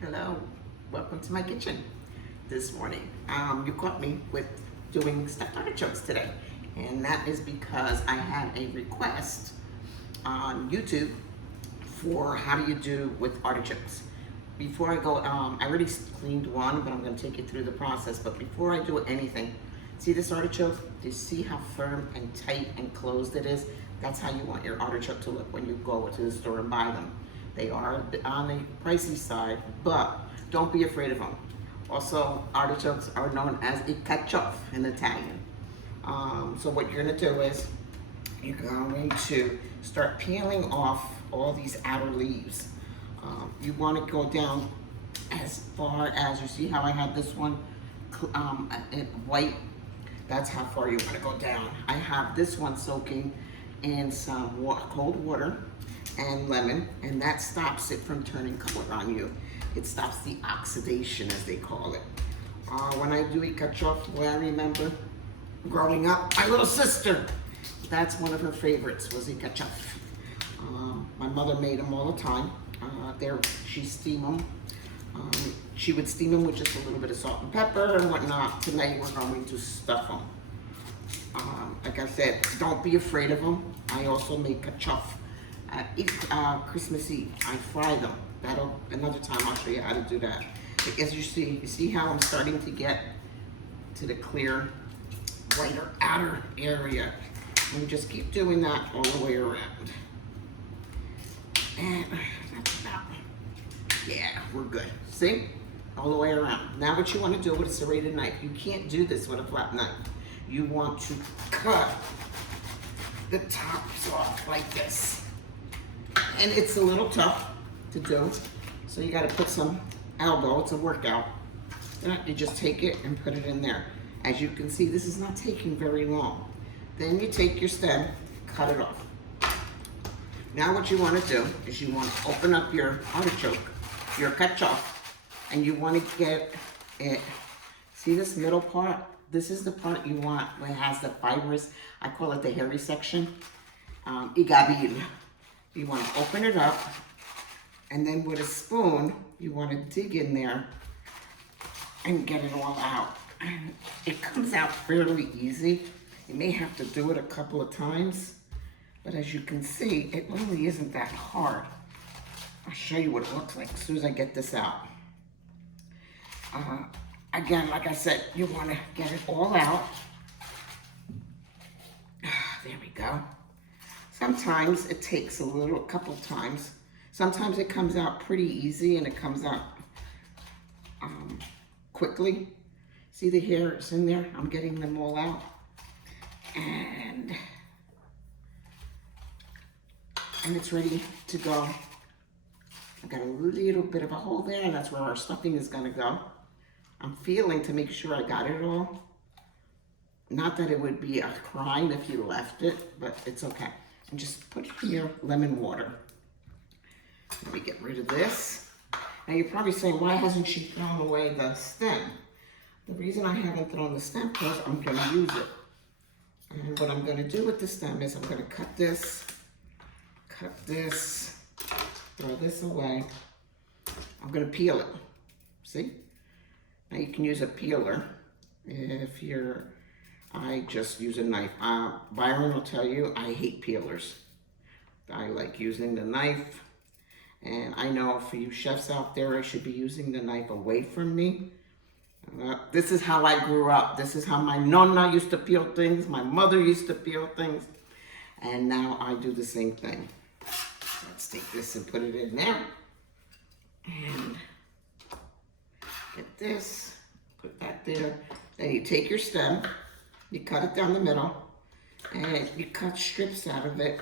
Hello, welcome to my kitchen this morning. You caught me with doing stuffed artichokes today, and that is because I had a request on YouTube for how do you do with artichokes. Before I go, I already cleaned one, but I'm going to take you through the process. But before I do anything, see this artichoke? Do you see how firm and tight and closed it is? That's how you want your artichoke to look when you go to the store and buy them. They are on the pricey side, but don't be afraid of them. Also, artichokes are known as artichoke in Italian. So what you're gonna do is you're going to start peeling off all these outer leaves. You want to go down as far as, you see how I have this one in white? That's how far you want to go down. I have this one soaking in some cold water and lemon, and that stops it from turning color on you. It stops the oxidation, as they call it. When I do artichoke, where I remember growing up, my little sister, that's one of her favorites, was artichoke. My mother made them all the time. She steamed them. She would steam them with just a little bit of salt and pepper and whatnot. Tonight we're going to stuff them. Like I said, don't be afraid of them. I also make artichoke. Christmas Eve, I fry them. Another time I'll show you how to do that. But as you see how I'm starting to get to the clear, whiter outer area. And we just keep doing that all the way around. And that's about, yeah, we're good. See? All the way around. Now what you want to do with a serrated knife, you can't do this with a flat knife. You want to cut the tops off like this. And it's a little tough to do, so you got to put some elbow. It's a workout. You just take it and put it in there. As you can see, this is not taking very long. Then you take your stem, cut it off. Now what you want to do is you want to open up your artichoke, your artichoke, and you want to get it. See this middle part? This is the part you want where it has the fibrous, I call it the hairy section. Igabil. You want to open it up, and then with a spoon, you want to dig in there and get it all out. And it comes out fairly easy. You may have to do it a couple of times, but as you can see, it really isn't that hard. I'll show you what it looks like as soon as I get this out. Again, like I said, you want to get it all out. There we go. Sometimes it takes a couple times. Sometimes it comes out pretty easy and it comes out quickly. See the hairs in there? I'm getting them all out. And it's ready to go. I've got a little bit of a hole there, and that's where our stuffing is gonna go. I'm feeling to make sure I got it all. Not that it would be a crime if you left it, but it's okay. And just put your lemon water. Let me get rid of this. Now you're probably saying, why hasn't she thrown away the stem? The reason I haven't thrown the stem is I'm gonna use it. And what I'm gonna do with the stem is I'm gonna cut this, throw this away. I'm gonna peel it, see? Now you can use a peeler I just use a knife. Byron will tell you I hate peelers. I like using the knife. And I know for you chefs out there, I should be using the knife away from me. This is how I grew up. This is how my nonna used to peel things. My mother used to peel things. And now I do the same thing. Let's take this and put it in there. And get this, put that there. Then you take your stem, you cut it down the middle, and you cut strips out of it.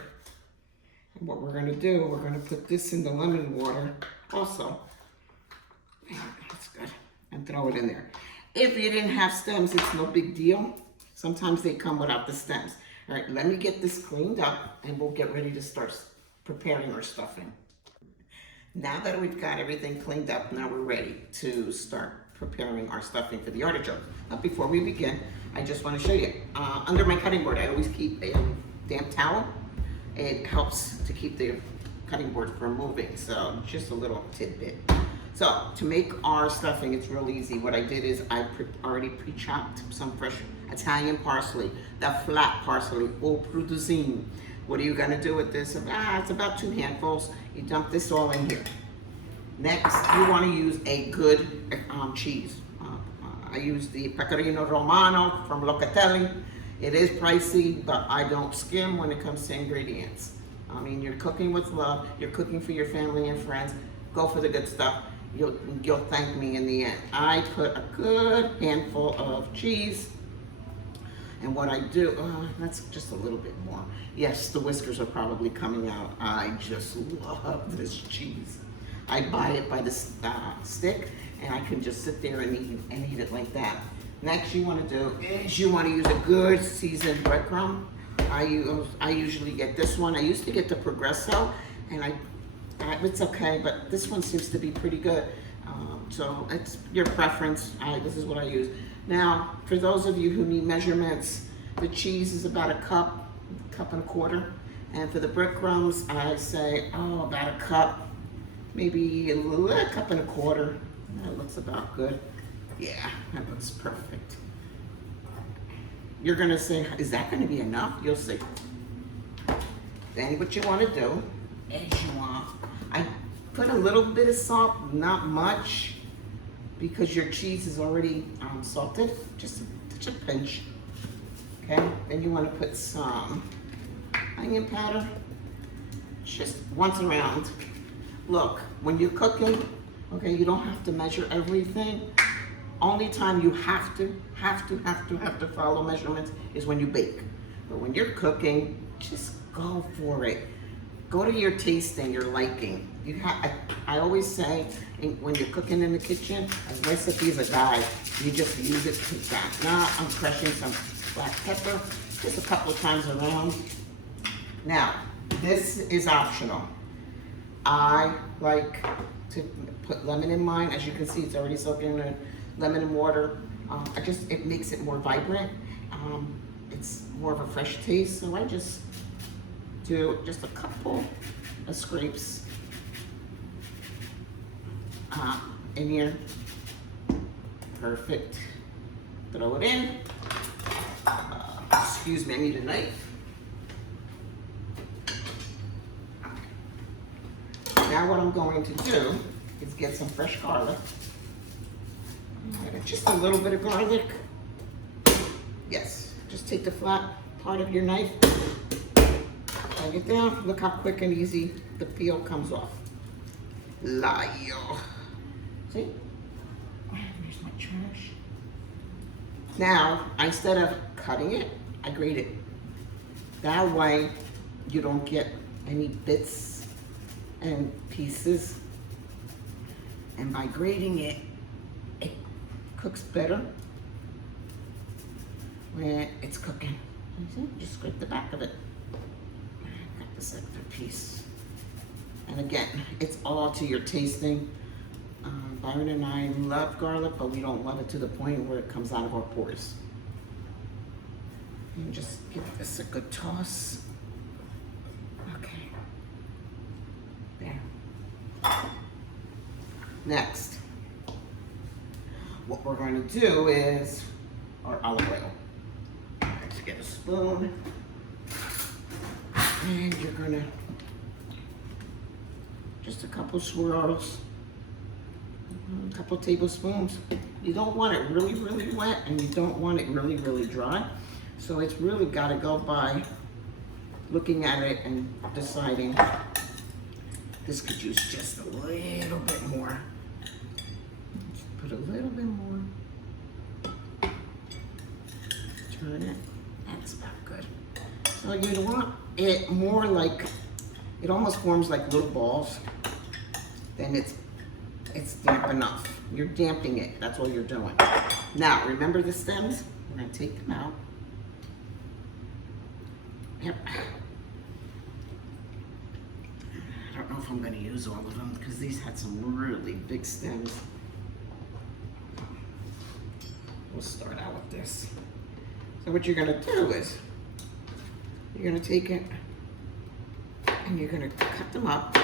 And what we're gonna do, we're gonna put this in the lemon water also. That's good. And throw it in there. If you didn't have stems, it's no big deal. Sometimes they come without the stems. All right, let me get this cleaned up and we'll get ready to start preparing our stuffing. Now that we've got everything cleaned up, now we're ready to start preparing our stuffing for the artichoke. But before we begin, I just want to show you. Under my cutting board, I always keep a damp towel. It helps to keep the cutting board for moving, so just a little tidbit. So to make our stuffing, it's real easy. What I did is I already pre-chopped some fresh Italian parsley, the flat parsley, au produzine. What are you gonna do with this? It's about 2 handfuls. You dump this all in here. Next, you wanna use a good cheese. I use the Pecorino Romano from Locatelli. It is pricey, but I don't skim when it comes to ingredients. I mean, you're cooking with love, you're cooking for your family and friends. Go for the good stuff. You'll thank me in the end. I put a good handful of cheese. And what I do, that's just a little bit more. Yes, the whiskers are probably coming out. I just love this cheese. I buy it by the stick, and I can just sit there and eat it like that. Next, you want to do is you want to use a good seasoned breadcrumb. I usually get this one. I used to get the Progresso, and it's okay, but this one seems to be pretty good. So it's your preference. This is what I use. Now, for those of you who need measurements, the cheese is about a cup and a quarter. And for the breadcrumbs, I say, about a cup, maybe a cup and a quarter. That looks about good. Yeah, that looks perfect. You're gonna say, is that gonna be enough? You'll see. Then what you wanna do is I put a little bit of salt, not much, because your cheese is already salted, just a pinch. Okay, then you wanna put some onion powder, just once around. Look, when you're cooking, okay, you don't have to measure everything. Only time you have to follow measurements is when you bake. But when you're cooking, just go for it. Go to your taste and your liking. I always say, when you're cooking in the kitchen, a recipe is a guide. You just use it to that. Now I'm crushing some black pepper, just a couple of times around. Now, this is optional. I like to put lemon in mine. As you can see, it's already soaking in lemon and water. It makes it more vibrant. It's more of a fresh taste, so I just do just a couple of scrapes in here. Perfect. Throw it in. Excuse me, I need a knife. Now what I'm going to do is get some fresh garlic. Just a little bit of garlic. Yes, just take the flat part of your knife, drag it down. Look how quick and easy the peel comes off. Layo. See? There's my trash. Now, instead of cutting it, I grate it. That way, you don't get any bits and pieces. And by grating it, it cooks better when it's cooking. You see? Just scrape the back of it. Got this extra piece. And again, it's all to your tasting. Byron and I love garlic, but we don't love it to the point where it comes out of our pores. And just give this a good toss. Okay. There. Next, what we're going to do is our olive oil. Let's get a spoon. And you're going to just a couple swirls. A couple tablespoons. You don't want it really, really wet, and you don't want it really, really dry. So it's really got to go by looking at it and deciding this could use just a little bit more. Just put a little bit more. Turn it. That's about good. So you want it more like, it almost forms like little balls. Then it's damp enough. You're damping it. That's all you're doing. Now, remember the stems? We're going to take them out. Yep. I don't know if I'm going to use all of them because these had some really big stems. We'll start out with this. So what you're going to do is you're going to take it And you're gonna cut them up,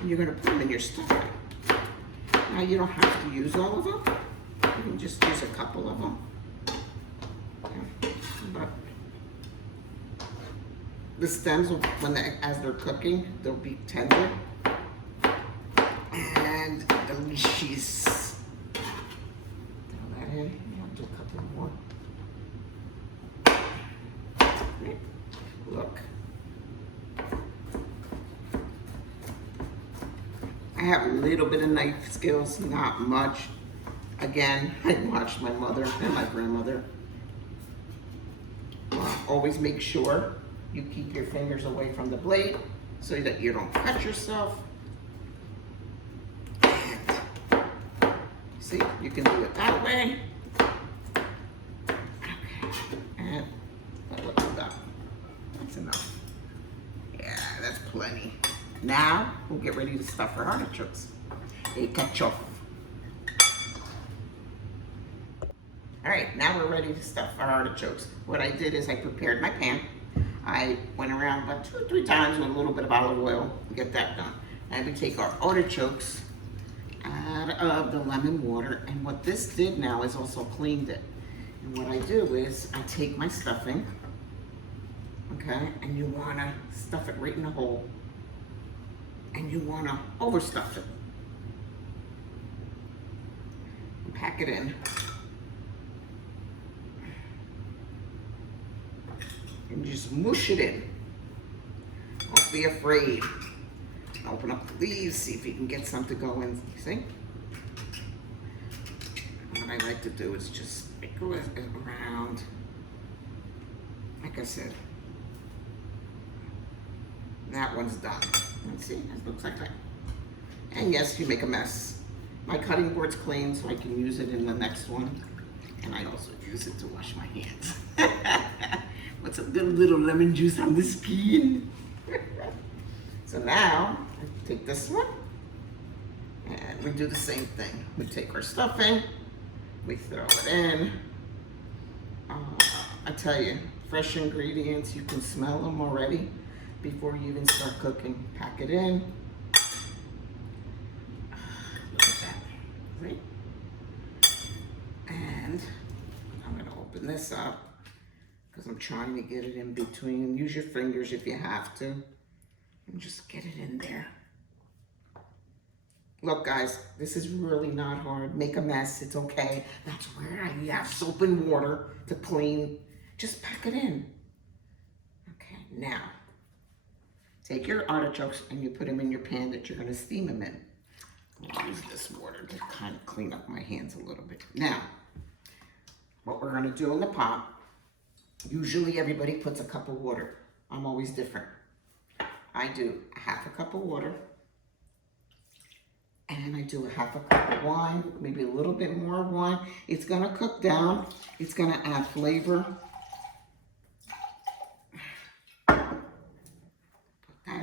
and you're gonna put them in your stuffing. Now you don't have to use all of them. You can just use a couple of them. Yeah. But the stems, as they're cooking, they'll be tender and delicious. Throw that in. I'll do a couple more. Okay. Look. I have a little bit of knife skills, not much. Again, I watched my mother and my grandmother. Always make sure you keep your fingers away from the blade so that you don't cut yourself. And see, you can do it that way. Okay, and look at that. That's enough. Yeah, that's plenty. Now, we'll get ready to stuff our artichokes. Artichoke. All right, now we're ready to stuff our artichokes. What I did is I prepared my pan. I went around about 2 or 3 times with a little bit of olive oil to get that done. Now we take our artichokes out of the lemon water, and what this did now is also cleaned it. And what I do is I take my stuffing, okay, and you wanna stuff it right in the hole. And you want to overstuff it. And pack it in. And just mush it in. Don't be afraid. Open up the leaves, see if you can get some to go in. See? What I like to do is just sprinkle it around. Like I said. That one's done. Let's see, it looks like that. And yes, you make a mess. My cutting board's clean, so I can use it in the next one. And I also use it to wash my hands. With some good little lemon juice on the skin. So now, I take this one, and we do the same thing. We take our stuffing, we throw it in. I tell you, fresh ingredients, you can smell them already. Before you even start cooking, pack it in. Look at that, right? And I'm gonna open this up because I'm trying to get it in between. Use your fingers if you have to, and just get it in there. Look guys, this is really not hard. Make a mess, it's okay. That's where I have soap and water to clean. Just pack it in. Okay, now, take your artichokes and you put them in your pan that you're gonna steam them in. I'll use this water to kind of clean up my hands a little bit. Now, what we're gonna do in the pot, usually everybody puts a cup of water. I'm always different. I do a half a cup of water, and I do a half a cup of wine, maybe a little bit more wine. It's gonna cook down, it's gonna add flavor.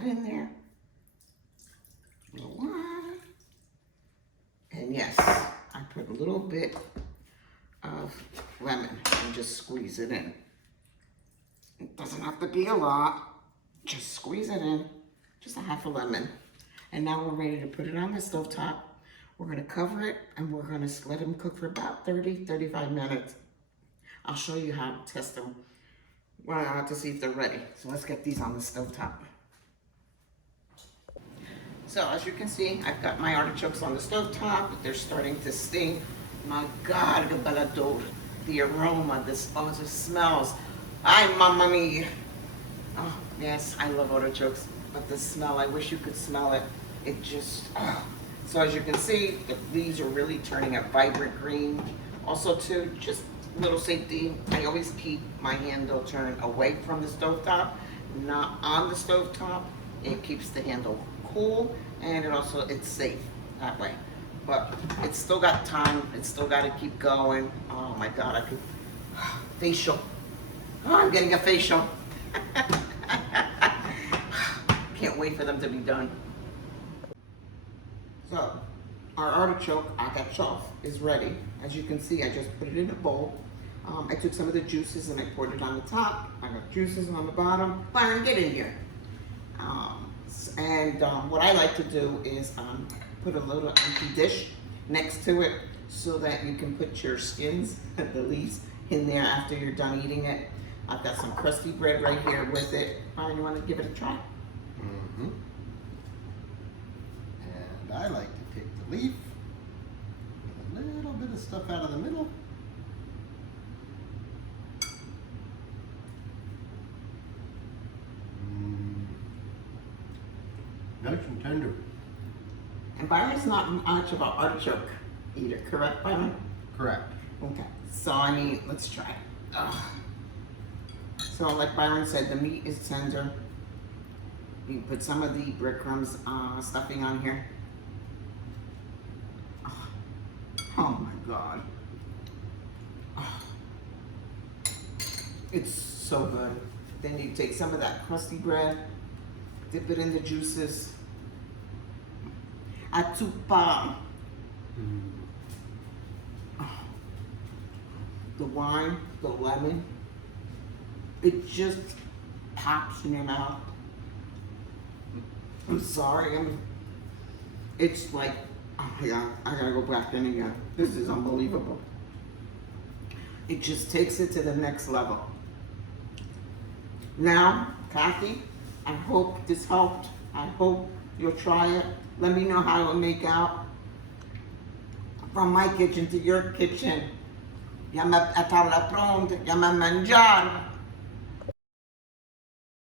In there, a little wine, and yes, I put a little bit of lemon and just squeeze it in. It doesn't have to be a lot, just squeeze it in, just a half a lemon. And now we're ready to put it on the stovetop. We're gonna cover it and we're gonna let them cook for about 30-35 minutes. I'll show you how to test them to see if they're ready. So let's get these on the stovetop. So as you can see, I've got my artichokes on the stovetop. They're starting to steam. My God, the aroma, this smells. Ay, mamma mia. Oh, yes, I love artichokes, but the smell, I wish you could smell it. It just, So as you can see, the leaves are really turning a vibrant green. Also too, just a little safety, I always keep my handle turned away from the stovetop, not on the stovetop. It keeps the handle cool, and it's safe that way. But it's still got time, it's still got to keep going. Oh my God, I could, facial. Oh, I'm getting a facial. Can't wait for them to be done. So, our artichoke is ready. As you can see, I just put it in a bowl. I took some of the juices and I poured it on the top. I got juices on the bottom. Byron, get in here. What I like to do is put a little empty dish next to it so that you can put your skins, the leaves, in there after you're done eating it. I've got some crusty bread right here with it. Byron, you want to give it a try? Mm-hmm. And I like to take the leaf, with a little bit of stuff out of the middle. Nice and tender. And Byron's not much of an artichoke eater, correct, Byron? Correct. Okay, so I mean, let's try it. Ugh. So like Byron said, the meat is tender. You can put some of the breadcrumbs stuffing on here. Oh my God. Oh. It's so good. Then you take some of that crusty bread, dip it in the juices. Atupa. The wine, the lemon, it just pops in your mouth. I'm sorry, it's like, oh yeah, I gotta go back in again. This is unbelievable. It just takes it to the next level. Now, Kathy, I hope this helped. I hope you'll try it. Let me know how it'll make out. From my kitchen to your kitchen. Andiamo a farla pronta, andiamo a mangiare.